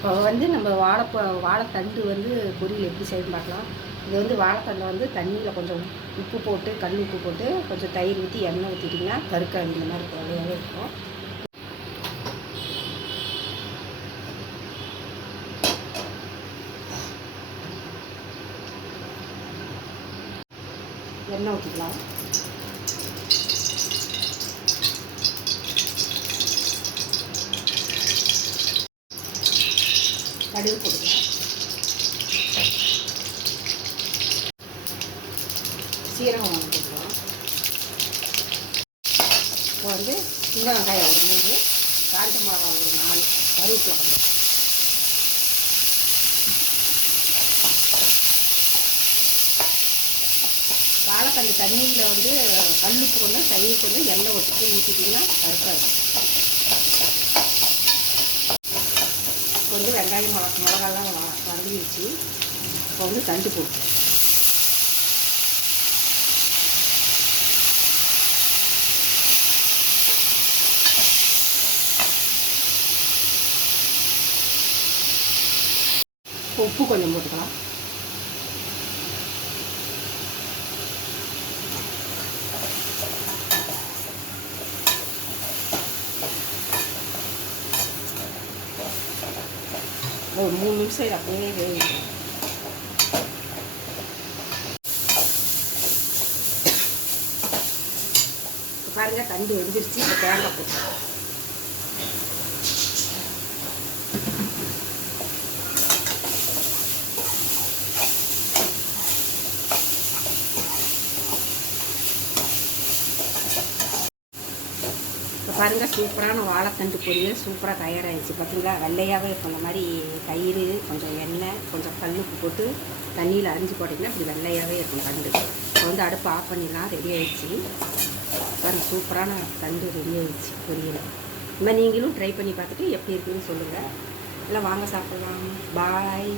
இப்போ வந்து நம்ம வாழைப்ப வாழைத்தண்டு வந்து பொரியல் எப்படி செய்யணும் பார்க்கலாம். இது வந்து வாழைத்தண்டை வந்து தண்ணியில் கொஞ்சம் உப்பு போட்டு கல் உப்பு போட்டு கொஞ்சம் தயிர் ஊற்றி எண்ணெய் ஊற்றிட்டிங்கன்னா கருக்காய் இந்த மாதிரி வெள்ளையாகவே இருக்கும். எண்ணெய் ஊற்றிக்கலாம் கடுகு போட்டுக்கலாம். சீரகம் வாங்கிக்கலாம் இப்போ வந்து சின்ன வெங்காயம் ஒரு மூணு காஞ்ச மிளகா ஒரு நாலு கருவேப்பிலை கொஞ்சம் வாழைத்தண்டு தண்ணியில் வந்து கல்லுப்பு கொஞ்சம் தயிர் கொஞ்சம் எண்ணெய் வச்சுட்டு ஊற்றிட்டிங்கன்னா இருக்கும். இப்போ வந்து வெங்காயம் மிளகா மிளகாலாம் வ- வதங்கிடுச்சு இப்போ வந்து தண்டு போட்டு. உப்பு கொஞ்சம் போட்டுக்கலாம். ஒரு மூணு நிமிஷம் இதை அப்படியே வேகணும் இப்போ பாருங்க தண்டு வெந்துருச்சு இப்போ தேங்காய் போட்டு பாருங்கள் சூப்பரான வாழைத்தண்டு பொரியல் சூப்பராக தயாராகிடுச்சு பார்த்தீங்களா வெள்ளையாகவே இப்போ இந்த மாதிரி தயிர் கொஞ்சம் எண்ணெய் கொஞ்சம் கல்லுப்பு போட்டு தண்ணியில் அரிஞ்சு போட்டிங்கன்னா இப்படி வெள்ளையாகவே இருக்கும் தண்டு. இப்போ வந்து அடுப்பு ஆஃப் பண்ணிடலாம். ரெடி ஆகிடுச்சு பாருங்கள் சூப்பரான தண்டு ரெடி ஆகிடுச்சு பொரியல். இந்த மாதிரி நீங்களும் ட்ரை பண்ணி பார்த்துட்டு எப்படி இருக்குன்னு சொல்லுங்கள் எல்லாம் வாங்க சாப்பிட்லாம். பாய்